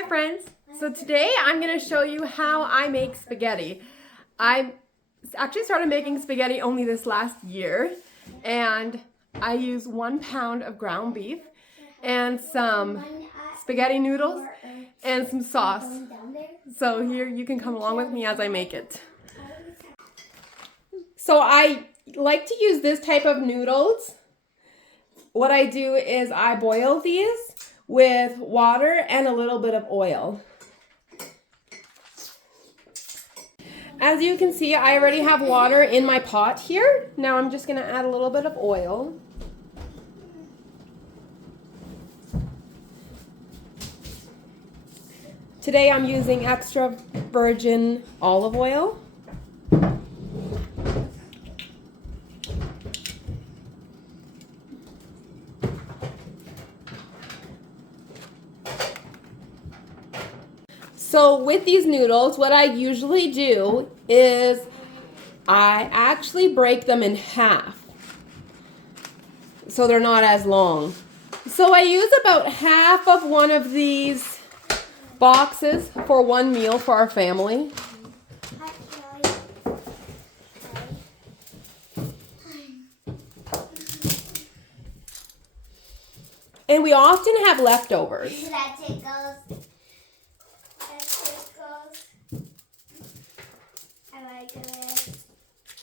Hi friends! So today I'm going to show you how I make spaghetti. I actually started making spaghetti only this last year, and I use 1 pound of ground beef and some spaghetti noodles and some sauce. So here you can come along with me as I make it. So I like to use this type of noodles. What I do is I boil these with water and a little bit of oil. As you can see, I already have water in my pot here. Now I'm just going to add a little bit of oil. Today I'm using extra virgin olive oil. So with these noodles, what I usually do is I actually break them in half so they're not as long. So I use about half of one of these boxes for one meal for our family. And we often have leftovers.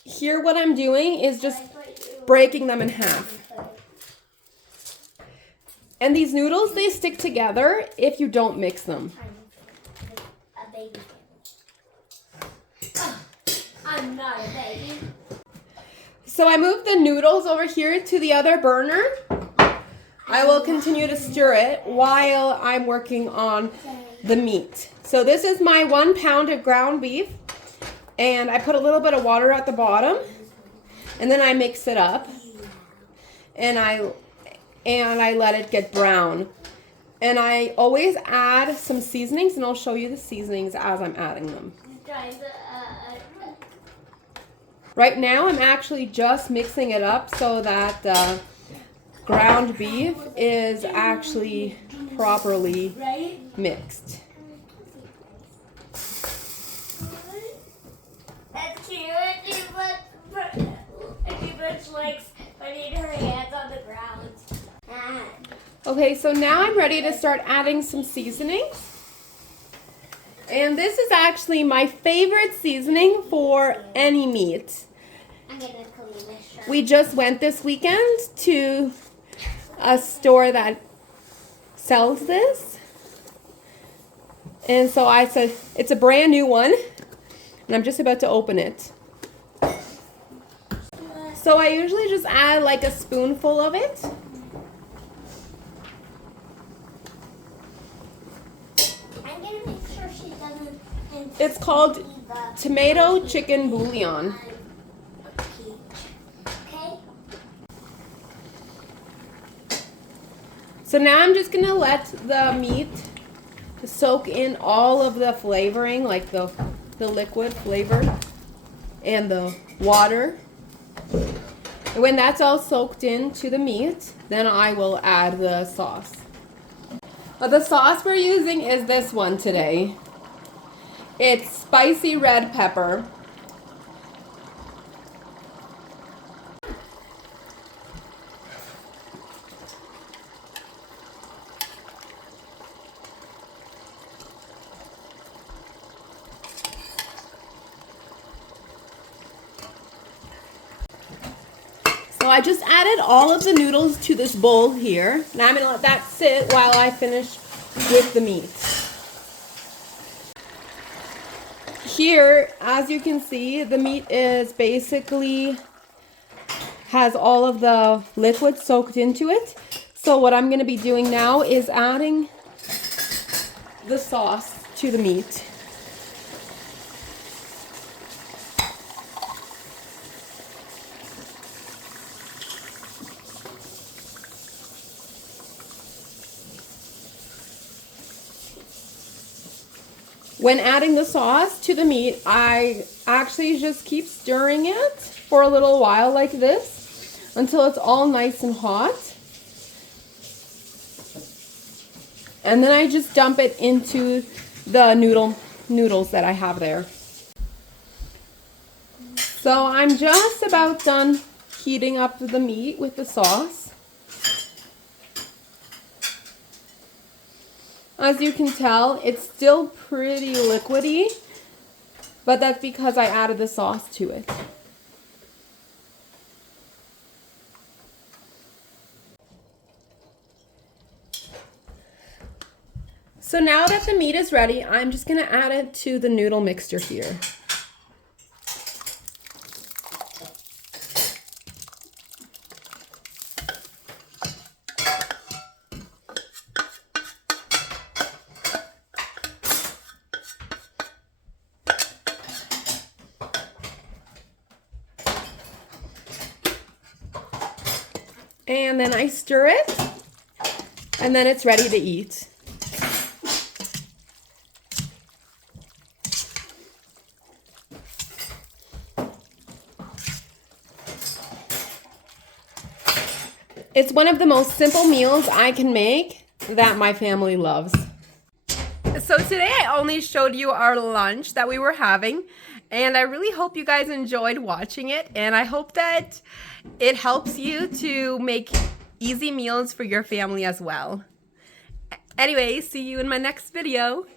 Here what I'm doing is just breaking them in half. And these noodles, they stick together if you don't mix them. I'm not a baby. So I moved the noodles over here to the other burner. I will continue to stir it while I'm working on the meat. So this is my 1 pound of ground beef. And I put a little bit of water at the bottom, and then I mix it up, and I let it get brown. And I always add some seasonings, and I'll show you the seasonings as I'm adding them. Right now I'm actually just mixing it up so that the ground beef is actually properly mixed. That's cute. She likes putting her hands on the ground. Okay, so now I'm ready to start adding some seasonings. And this is actually my favorite seasoning for any meat. I'm gonna clean this shirt. We just went this weekend to a store that sells this. And so I said, it's a brand new one. And I'm just about to open it. So I usually just add like a spoonful of it. I'm gonna make sure she doesn't. It's called tomato chicken bouillon. Okay. So now I'm just gonna let the meat soak in all of the flavoring, like the liquid flavor and the water. And when that's all soaked into the meat, then I will add the sauce. The sauce we're using is this one today. It's spicy red pepper. So I just added all of the noodles to this bowl here. Now I'm going to let that sit while I finish with the meat. Here, as you can see, the meat is basically has all of the liquid soaked into it. So what I'm going to be doing now is adding the sauce to the meat. When adding the sauce to the meat, I actually just keep stirring it for a little while like this until it's all nice and hot. And then I just dump it into the noodles that I have there. So I'm just about done heating up the meat with the sauce. As you can tell, it's still pretty liquidy, but that's because I added the sauce to it. So now that the meat is ready, I'm just going to add it to the noodle mixture here. And then I stir it, and then it's ready to eat. It's one of the most simple meals I can make that my family loves. So today I only showed you our lunch that we were having, and I really hope you guys enjoyed watching it, and I hope that it helps you to make easy meals for your family as well. Anyway, see you in my next video.